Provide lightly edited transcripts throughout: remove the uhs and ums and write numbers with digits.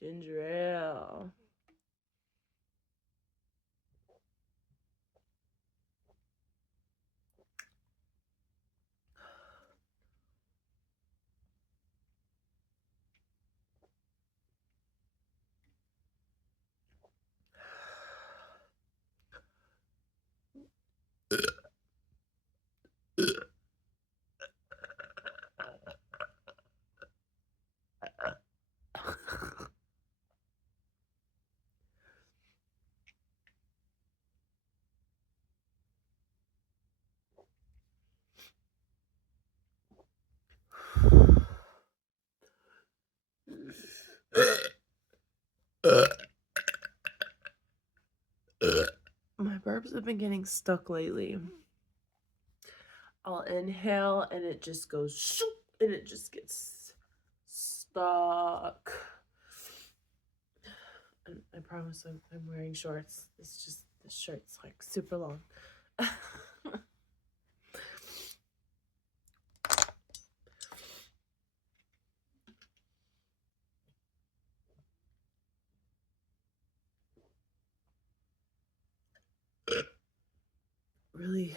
Ginger ale. My burps have been getting stuck lately. I'll inhale and it just goes shoop, and it just gets stuck. And I promise I'm wearing shorts. It's just this shirt's like super long. Really,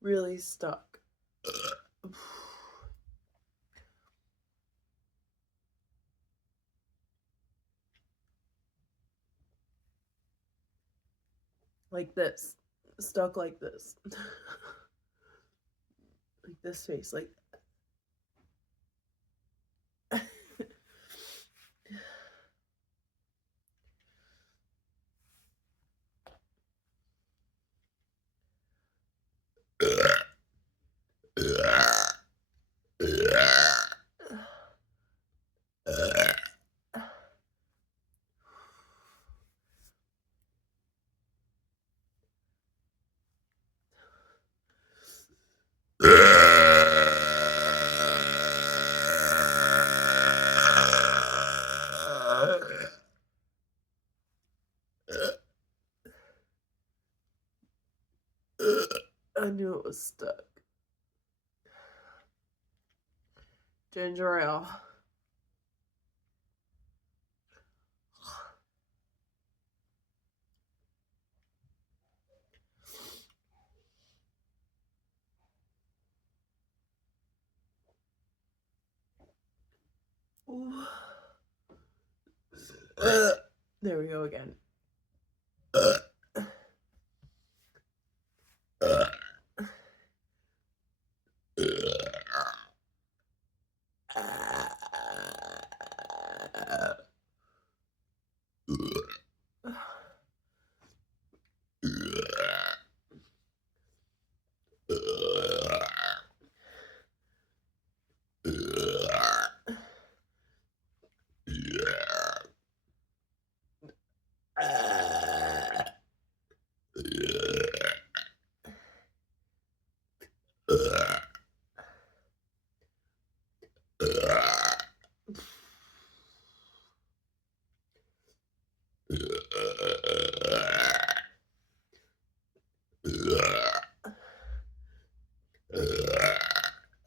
really stuck. Like this. Stuck like this. Like this face. Like I knew it was stuck. Ginger ale. Ooh. There we go again.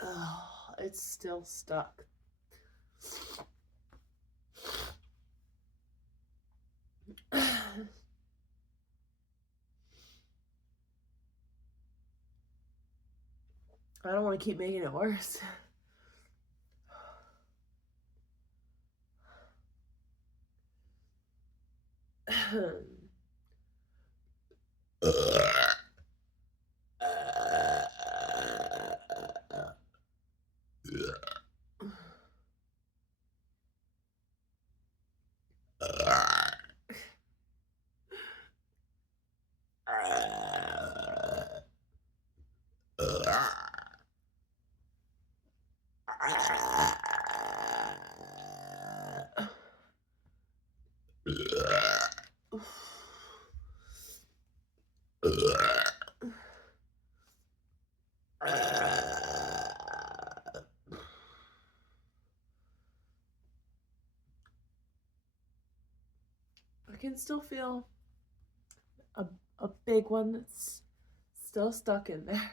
Oh, it's still stuck. I don't want to keep making it worse. I can still feel a, a big one that's still stuck in there.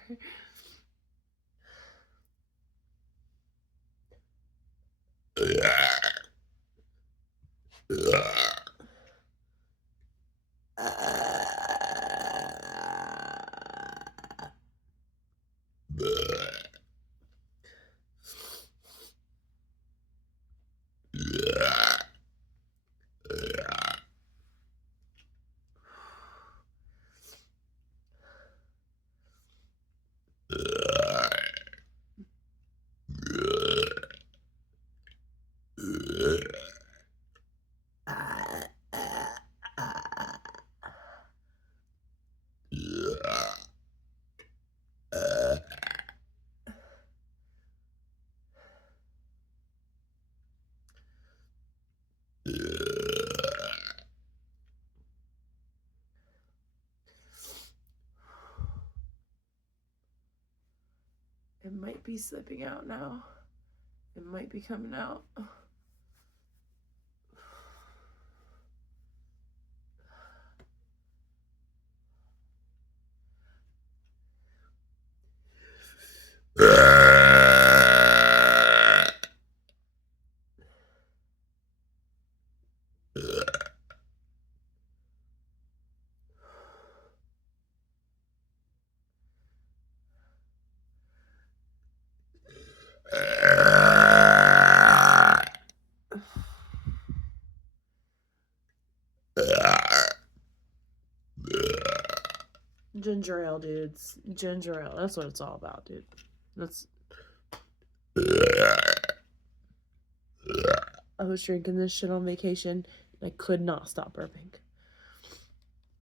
It might be slipping out now. It might be coming out. Ginger ale, dudes. Ginger ale. That's what it's all about, dude. That's. I was drinking this shit on vacation. And I could not stop burping.